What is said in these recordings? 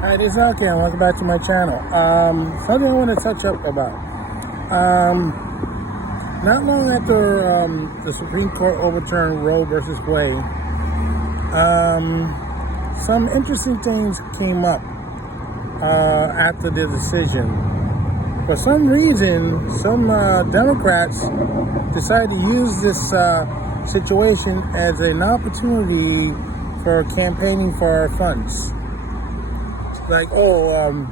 Hi, this is Alki, and welcome back to my channel. Something I want to touch up about. Not long after the Supreme Court overturned Roe versus Wade, some interesting things came up after the decision. For some reason, some Democrats decided to use this situation as an opportunity for campaigning for our funds. Like, I'm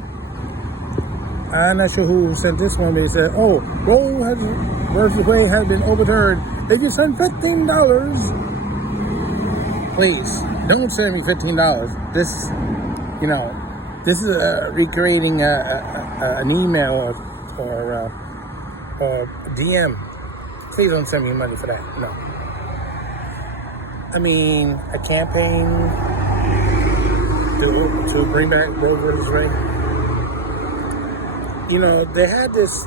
not sure who sent this one, but he said, Roe versus Wade has been overturned. If you send $15, please, don't send me $15. This is recreating an email or DM. Please don't send me money for that, no. I mean, a campaign to bring back Roe versus Wade. You know, they had this,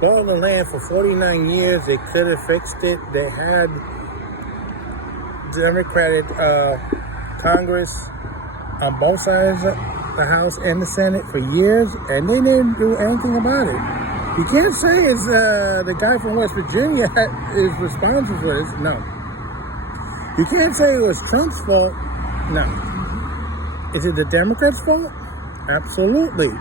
law in the land for 49 years. They could have fixed it. They had Democratic Congress on both sides of the House and the Senate for years, and they didn't do anything about it. You can't say it's the guy from West Virginia is responsible for this. No. You can't say it was Trump's fault. No. Is it the Democrats' fault? Absolutely.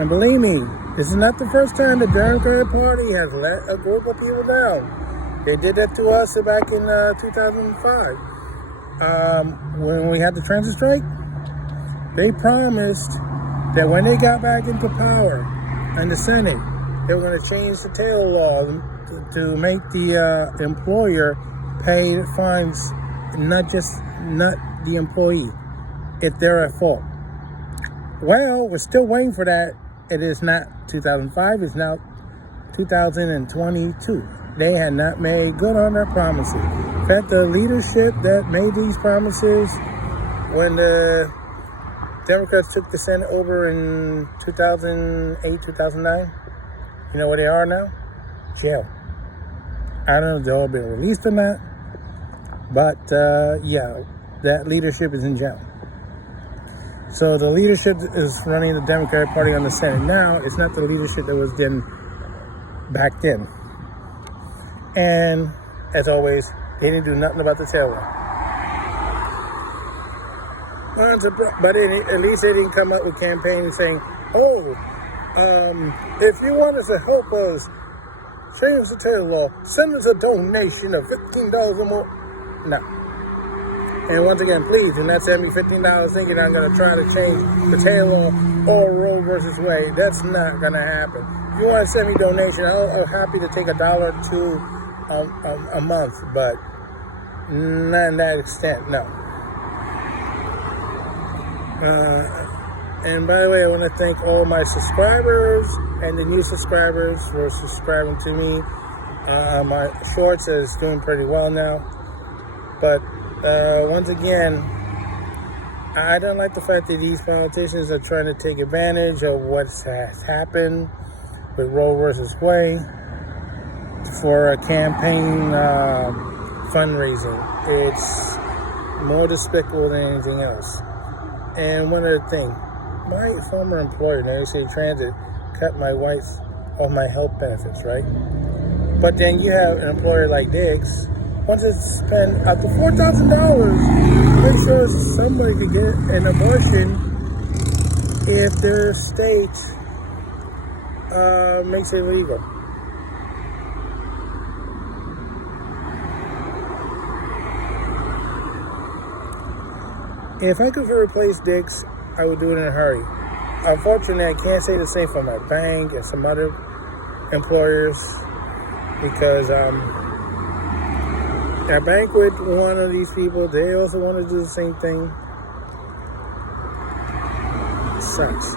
And believe me, this is not the first time the Democratic Party has let a group of people down. They did that to us back in 2005. When we had the transit strike, they promised that when they got back into power in the Senate, they were going to change the tail law to make the employer pay the fines, not the employee, if they're at fault. Well, we're still waiting for that. It is not 2005, it's now 2022. They had not made good on their promises. In fact, the leadership that made these promises when the Democrats took the Senate over in 2008, 2009, you know where they are now? Jail. I don't know if they'll all been released or not, but that leadership is in jail. So the leadership is running the Democratic Party on the Senate now. It's not the leadership that was then back then. And as always, they didn't do nothing about the tail law. But at least they didn't come up with campaigns saying, if you want us to help us change the tail law, send us a donation of $15 or more. No. And once again, please do not send me $15 thinking I'm going to try to change the tail law or Roe versus Wade. That's not going to happen. If you want to send me a donation, I'm happy to take $1 or $2 a month, but not in that extent, no. And by the way, I want to thank all my subscribers and the new subscribers for subscribing to me. My shorts is doing pretty well now. But once again, I don't like the fact that these politicians are trying to take advantage of what has happened with Roe versus Wade for a campaign fundraising. It's more despicable than anything else. And one other thing, my former employer, United States Transit, cut my wife off my health benefits, right? But then you have an employer like Diggs, wants to spend up to $4,000 to make sure somebody could get an abortion if their state makes it legal. If I could replace Diggs, I would do it in a hurry. Unfortunately, I can't say the same for my bank and some other employers because I bank with one of these people. They also want to do the same thing. It sucks.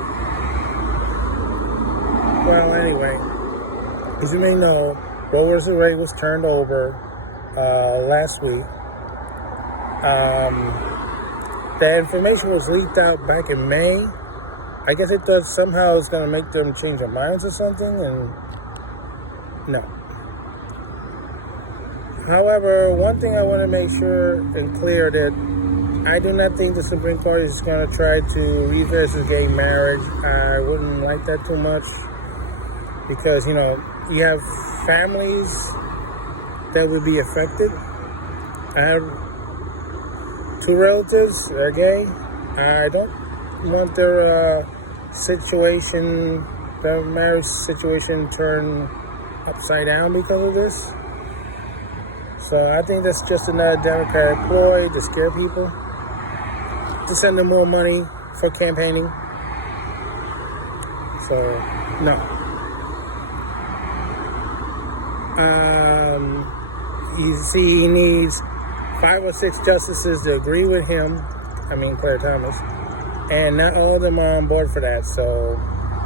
Well, anyway, as you may know, Roe versus Wade was turned over last week. That information was leaked out back in May. I guess it does somehow it's going to make them change their minds or something, and no. However, one thing I want to make sure and clear that I do not think the Supreme Court is going to try to revisit gay marriage. I wouldn't like that too much because, you know, you have families that would be affected. I have 2 relatives that are gay. I don't want their situation, their marriage situation, turned upside down because of this. So I think that's just another Democratic ploy to scare people, to send them more money for campaigning. So, no. You see, he needs 5 or 6 justices to agree with him. I mean, Claire Thomas. And not all of them are on board for that. So,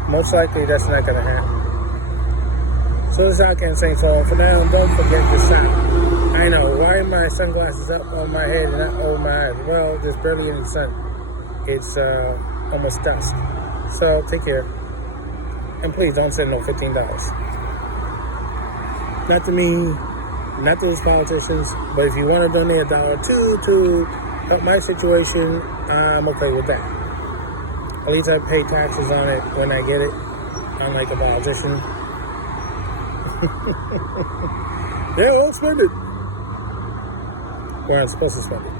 most likely that's not going to happen. So, this is how I can say. So, for now, don't forget the sound. I know, why are my sunglasses up on my head and not over my eyes? Well, there's barely any sun. It's almost dusk. So take care. And please don't send no $15. Not to me, not to these politicians, but if you want to donate $1 or $2 to help my situation, I'm okay with that. At least I pay taxes on it when I get it, unlike a politician. Yeah, I'll spend it where I'm supposed to spend it.